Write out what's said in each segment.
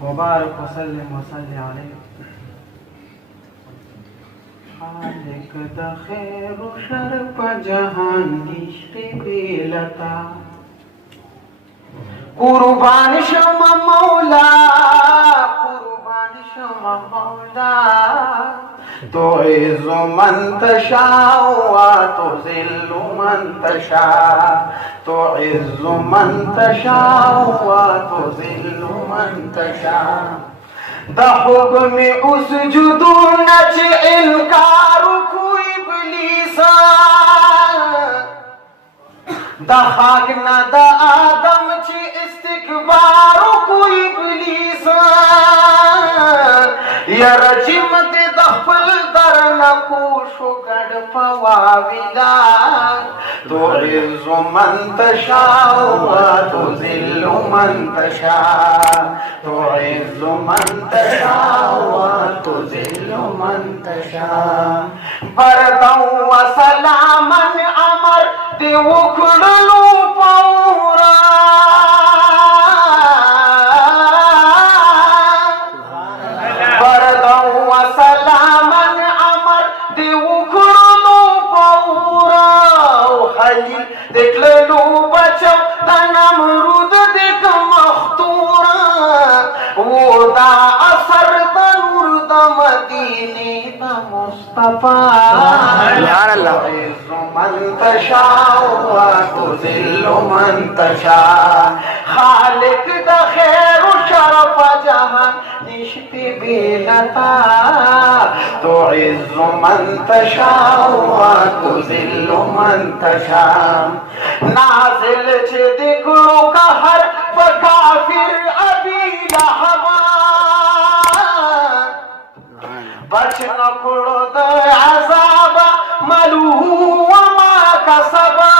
मुबारक वसल्लम वसल्लम अलैहि खालिक द खैर शर प जहान इश्क बेलता कुर्बान शमा मौला कुर्बान शमा मौला तो इज़्ज़ु मन तशा व तुज़िल्लु मन तशा तो इज़्ज़ु मन तशा व तुज़िल्लु मन तशा द हुक्म उस जुदू नच इनकार को इब्लीसा द खाक न द आदम ची इस्तिकबार को इब्लीसा यरजिम दे दखल दर न कोशो गड पवाविला तो इज़्ज़ु मन तशा व तुज़िल्लु मन तशा तो इज़्ज़ु मन तशा व तुज़िल्लु मन तशा बरदौ व सलामन अमर दे उखड़लू पौरा बरदौ व सलामन अमर दे उखड़लू पौरा खलील देखलू बचो नमरूद देख मख्तूरा वो दा असर द नूर द मदीने द मुस्तफा सुभान अल्लाह मन तशा व तुज़िल्लु मन तशा खालिक द खैर शरफ जहान निश्ति बेलता तो इज़्ज़ु मन तशा व तुज़िल्लु मन तशा नाज़िल छे दिखलो कहर व काफिर अबी लहबा बच न पड़ो द अज़ाब मलूहु व मा कसबा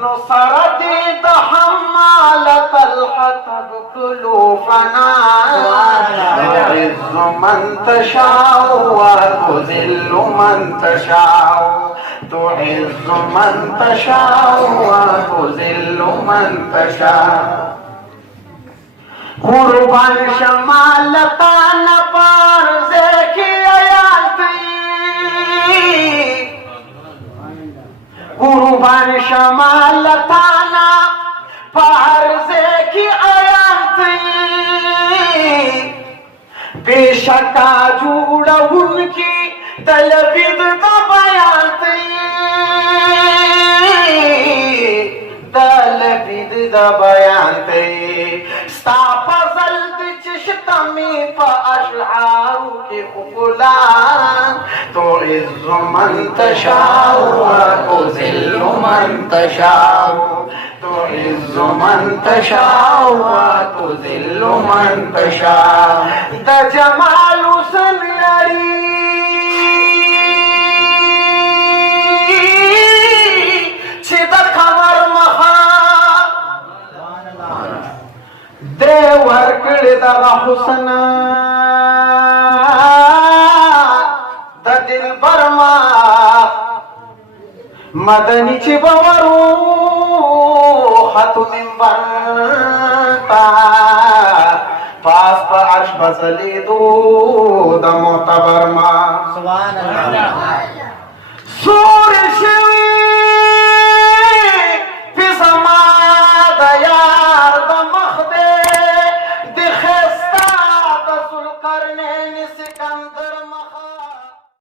नुसरती द हम्मालतल हतब कुलूफना इज़्ज़ु मन तशा व तुज़िल्लु मन तशा तो इज़्ज़ु मन तशा व तुज़िल्लु मन तशा कुर्बान शमालता न पार की आयाती कुर्बान शमालता न पार की आयाती बेशका जुड़ उनकी तलबिद दबायाती तलबिद दबायाती फजल चिश्तमी प अशआरू के उफुलान तो इज़्ज़ु मन तशा व तुज़िल्लु मन तशा तो इज़्ज़ु मन तशा व तुज़िल्लु मन तशा द जमाल हुस्न लड़ी छिद खबर महा दे वर्कड़ दगा हुसन द दिल बरमा मदनी ची बवरू खतु मिंबरता पास पर अर्श बसली दो द मोतबरमा सुभान अल्लाह